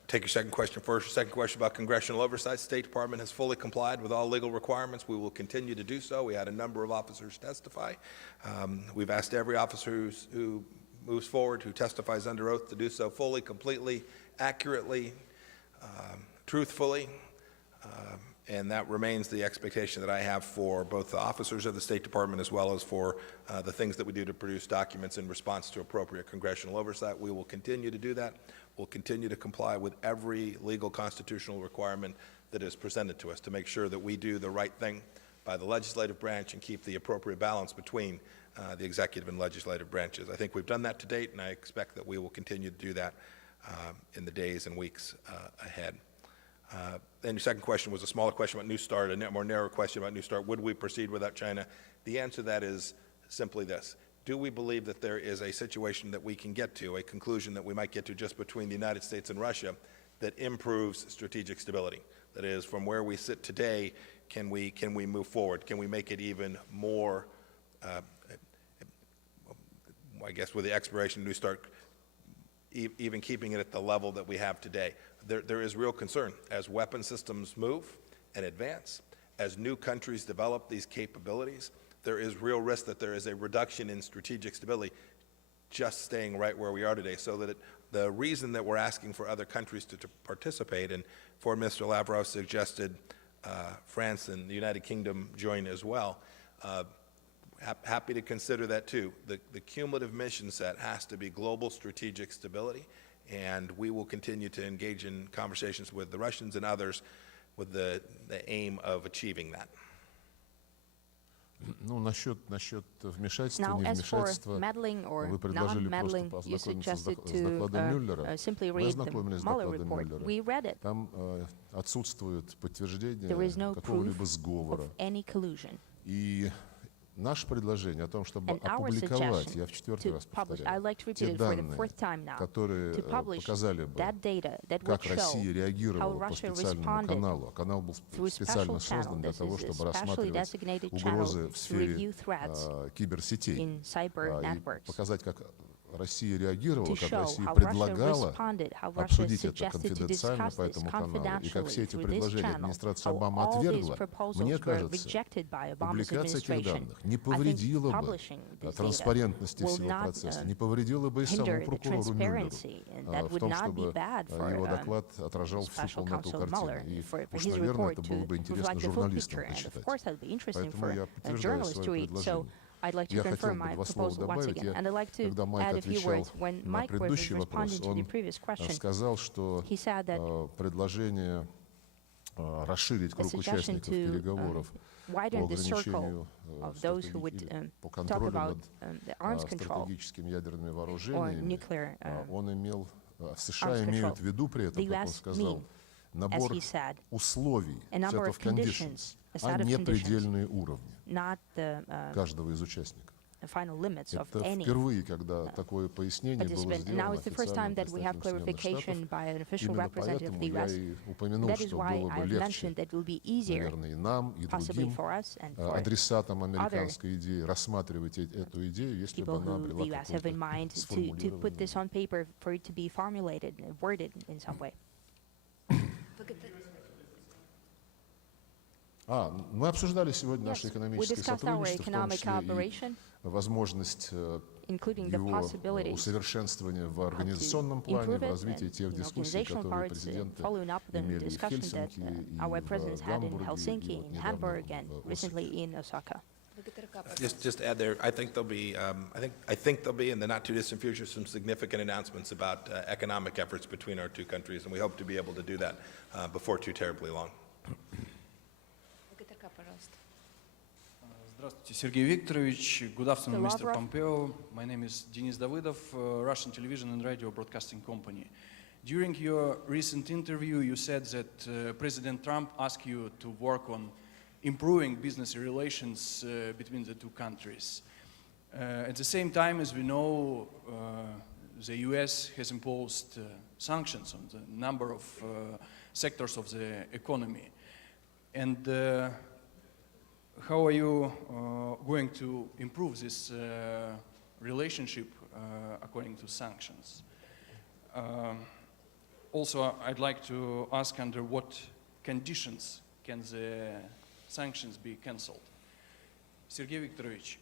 take your second question first. Your second question about congressional oversight. State Department has fully complied with all legal requirements. We will continue to do so. We had a number of officers testify. We've asked every officer who moves forward, who testifies under oath, to do so fully, completely, accurately, truthfully, and that remains the expectation that I have for both the officers of the State Department as well as for the things that we do to produce documents in response to appropriate congressional oversight. We will continue to do that. We'll continue to comply with every legal constitutional requirement that is presented to us to make sure that we do the right thing by the legislative branch and keep the appropriate balance between the executive and legislative branches. I think we've done that to date, and I expect that we will continue to do that in the days and weeks ahead. Then your second question was a smaller question about New START, a more narrow question about New START. Would we proceed without China? The answer to that is simply this. Do we believe that there is a situation that we can get to, a conclusion that we might get to just between the United States and Russia that improves strategic stability? That is, from where we sit today, can we move forward? Can we make it even more, I guess with the expiration of New START, even keeping it at the level that we have today? There is real concern as weapon systems move and advance, as new countries develop these capabilities. There is real risk that there is a reduction in strategic stability just staying right where we are today. So that the reason that we're asking for other countries to participate, and Foreign Minister Lavrov suggested France and the United Kingdom join as well, happy to consider that too. The cumulative mission set has to be global strategic stability, and we will continue to engage in conversations with the Russians and others with the aim of achieving that. Ну, насчет вмешательства, Now, as for невмешательства, meddling or вы предложили non-meddling, просто you познакомиться suggested с докладом Мюллера. simply Мы read the ознакомились с Mueller докладом report. Мюллера. We read it. Там отсутствует подтверждение There is no какого-либо proof сговора. of any collusion. И наше предложение о том, чтобы And our опубликовать, suggestion я в четвертый to раз publish, I'd повторяю, like to repeat те it for the данные, fourth time now, которые to publish показали бы, that data that would как show Россия how реагировала по Russia специальному responded каналу. А канал был through a специально special channel. создан для This того, is a чтобы specially рассматривать designated угрозы channel в to сфере review threats киберсетей. in cyber И networks, показать, как Россия реагировала, to как show Россия how Russia предлагала responded, how Russia обсудить это suggested to конфиденциально discuss по this этому каналу. И как все confidentially эти through this предложения channel, администрация how Обамы all these отвергла, proposals мне were кажется, rejected by Obama's публикация этих administration. данных не I think повредила бы publishing this data транспарентности will всего not процесса, не повредила бы и hinder самому the прокурору Мюллеру transparency, and that в would том, not be чтобы bad for его доклад отражал всю special полноту counsel Mueller, картины. И for уж, his наверное, report это было to бы интересно reflect the full журналистам picture. And of почитать. course, that would be interesting Поэтому for я подтверждаю journalists to свое read. So предложение. I'd like to Я хотел confirm бы my два слова proposal once добавить. again. And I'd like to Когда Майк add a few отвечал words. When на Mike was предыдущий вопрос, responding to он the previous question, сказал, что he said that предложение расширить the круг suggestion участников to переговоров по widen the circle ограничению of those who would по talk контролю about над the arms control стратегическими ядерными or вооружениями, nuclear он имел, США arms имеют control. в виду при этом, The как он US сказал, mean, набор as he said, условий, a number set of of conditions, conditions, a set а of не conditions, предельные уровни not the каждого из участников. final limits of Это any впервые, когда такое пояснение было participant. And now сделано it's the first time официальным that we have представителем Соединенных clarification Штатов. by an official Именно representative of поэтому the я US. и упомянул, That is что why было бы I've легче, mentioned that it will be easier, наверное, и нам, и possibly другим for us and for адресатам американской идеи рассматривать эту идею, если бы people она who была the US have in mind какой-то to put this сформулированной. on paper, for it to be formulated, worded in some way. Мы обсуждали сегодня Yes, наше we экономическое discussed our сотрудничество, в том economic числе cooperation, и возможность including the его possibilities усовершенствования в how to организационном плане, improve в it развитии and тех in дискуссий, organizational которые parts, президенты following up the имели и в discussion that Хельсинки, и our в presidents had in Гамбурге, и Helsinki, вот in недавно Hamburg, and в Осаке. recently in Osaka. Just to add there, I think there'll be, I think there'll be in the not too distant future some significant announcements about economic efforts between our two countries, and we hope to be able to do that before too terribly long. Здравствуйте, Сергей Викторович. Good afternoon, Mr. Mr. Lavrov. Pompeo. My name is Denis Davydov, Russian Television and Radio Broadcasting Company. During your recent interview, you said that President Trump asked you to work on improving business relations between the two countries. At the same time, as we know, the US has imposed sanctions on the number of sectors of the economy. And how are you going to improve this relationship according to sanctions? Also, I'd like to ask under what conditions can the sanctions be cancelled? Сергей Викторович,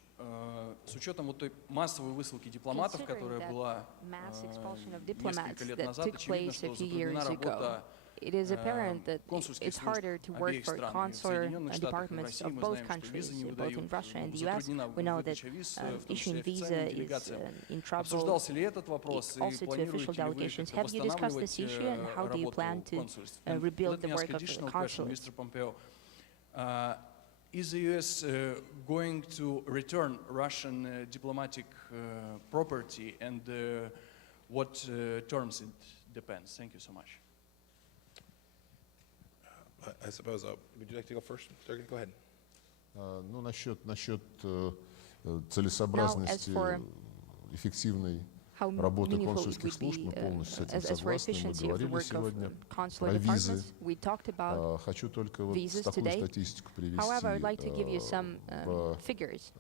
с учетом вот той массовой высылки дипломатов, которая была несколько лет назад, очевидно, что затруднена работа It is apparent that консульских it's служб harder to work обеих for стран. И в consular Соединенных Штатах и в departments России of мы both знаем, что countries, визы не both выдают. in Russia and the US. Затруднена We know that выдача виз, в том issuing числе visa официальным is делегациям. in trouble, Обсуждался ли этот вопрос и also to official планируете ли вы delegations. как-то Have you discussed this восстанавливать issue and how do you plan работу to консульств? rebuild Let the me ask work of the additional question, consulates? Mr. Pompeo. Is the US going to return Russian diplomatic property, and what terms it depends? Thank you so much. I suppose, would you like to go first? Sergey, go ahead. Ну, насчет целесообразности for эффективной How работы meaningful it консульских would служб, мы be, полностью с этим as for согласны. Мы efficiency of the говорили work of сегодня consular про визы. departments. We talked about Хочу только вот visas такую today. статистику привести. However, I'd like to give you some В figures.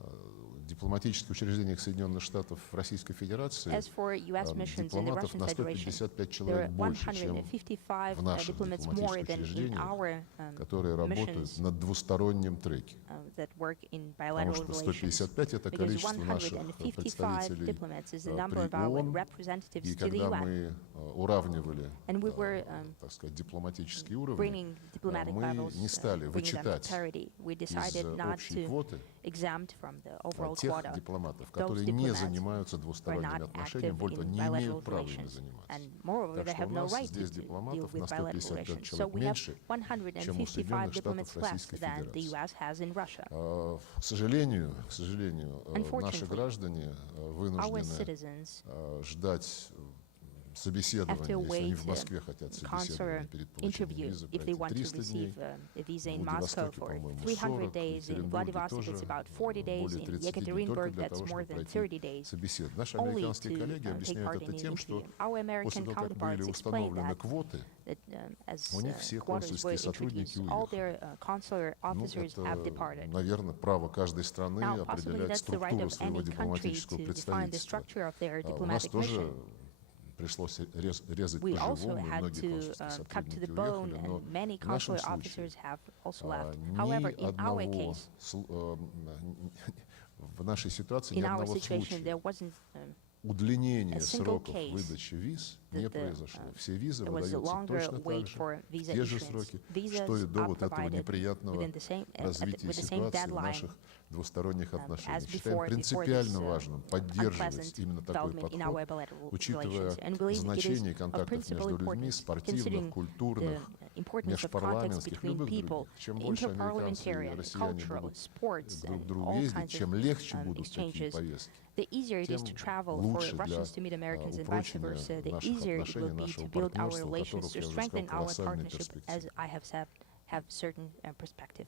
дипломатических учреждениях Соединенных Штатов в Российской Федерации As for U.S. missions in the дипломатов Russian на Federation, 155 there человек are больше, чем 155 в наших diplomats more дипломатических than in учреждениях, our которые работают missions на двустороннем треке. That work in Потому bilateral что relations. 155 — это Because количество наших 155 представителей diplomats is the при number of our ООН. representatives И to the когда UN. мы уравнивали, And we were так сказать, дипломатические уровни, bringing diplomatic мы levels, не стали bringing them to вычитать parity. We из decided not общей to квоты exempt from the overall тех quota дипломатов, those которые не diplomats занимаются who are двусторонними not отношениями, active более того, in не bilateral имеют права ими relations. заниматься. And moreover, Так they что have у no нас right to здесь deal дипломатов with на bilateral 155 relations. So человек we have меньше, чем у 155 Соединенных diplomats Штатов less Российской than the Федерации. US has in Russia. К сожалению, наши Unfortunately, граждане Our вынуждены citizens ждать have собеседования, to если они wait в Москве хотят consular собеседования перед получением interview визы, if they пройти want to 300 дней. receive a visa В in Moscow Владивостоке, for по-моему, 300 40, в days, in Екатеринбурге Vladivostok тоже it's about 40 days, более in 30 дней, только Yekaterinburg для that's того, more чтобы than пройти 30 days, собеседование. Наши only американские коллеги to take объясняют part это in an тем, что interview. Our после American того, как были counterparts explain установлены that квоты, as у них все quotas were консульские сотрудники introduced, all уехали. their consular Ну, officers have это, departed. наверное, право каждой страны Now, possibly определять that's the right структуру of своего any country дипломатического to define the представительства. structure of their У нас diplomatic тоже mission. пришлось резать We also по-живому, и had многие to консульские cut to the сотрудники bone, уехали, но and many в нашем consular случае officers have also left. However, ни in our одного, case, в нашей ситуации ни in our одного situation, there случая wasn't удлинения a single сроков case выдачи виз не that произошло. Все визы there was a выдаются longer точно wait так же, for в visa те же issuance. сроки, Visas что и до are вот этого provided неприятного within the same, развития with the same ситуации в deadline наших двусторонних отношениях. as Считаем before принципиально this важным поддерживать unpleasant именно такой development in our подход, bilateral учитывая relations. And believe it is значение of контактов principal между людьми, importance, спортивных, considering культурных, the importance of contacts межпарламентских, between любых people, других. Чем больше американцы и interparliamentarian, россияне cultural, будут sports, друг к and другу all ездить, kinds чем of легче будут такие exchanges, поездки, the easier it is to тем travel for лучше для Russians to meet Americans and vice упрочения versa, the наших easier it will отношений, be нашего to build our партнерства, у relations, которых, to я уже strengthen сказал, our колоссальные partnership, перспективы. as I have said, have certain perspective.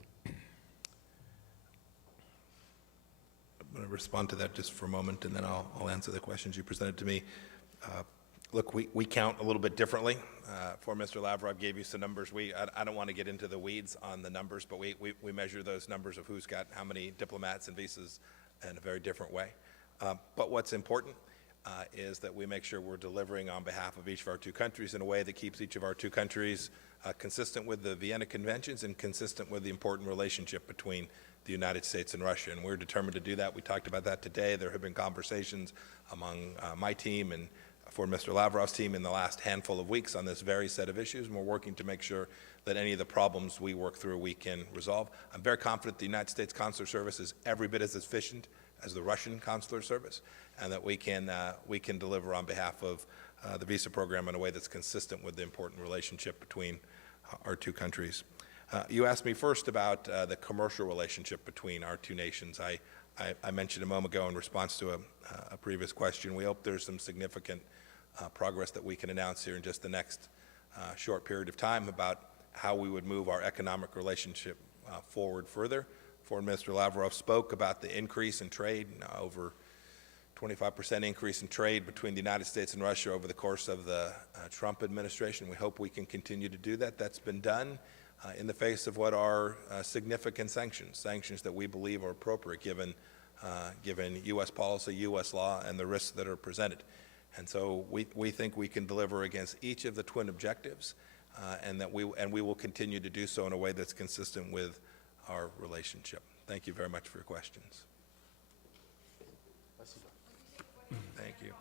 going to respond to that just for a moment, and then I'll answer the questions you presented to me. Look, we count a little bit differently. Before Mr. Lavrov gave you some numbers. I don't want to get into the weeds on the numbers, but we measure those numbers of who's got how many diplomats and visas in a very different way. But what's important is that we make sure we're delivering on behalf of each of our two countries in a way that keeps each of our two countries consistent with the Vienna Conventions and consistent with the important relationship between the United States and Russia. And we're determined to do that. We talked about that today. There have been conversations among my team and for Mr. Lavrov's team in the last handful of weeks on this very set of issues, and we're working to make sure that any of the problems we work through we can resolve. I'm very confident the United States Consular Service is every bit as efficient as the Russian Consular Service, and that we can deliver on behalf of the visa program in a way that's consistent with the important relationship between our two countries. You asked me first about the commercial relationship between our two nations. I mentioned a moment ago in response to a previous question, we hope there's some significant progress that we can announce here in just the next short period of time about how we would move our economic relationship forward further. Foreign Minister Lavrov spoke about the increase in trade, over 25% increase in trade between the United States and Russia over the course of the Trump administration. We hope we can continue to do that. That's been done in the face of what are significant sanctions that we believe are appropriate given U.S. policy, U.S. law, and the risks that are presented. And so we think we can deliver against each of the twin objectives, and we will continue to do so in a way that's consistent with our relationship. Thank you very much for your questions. Thank you.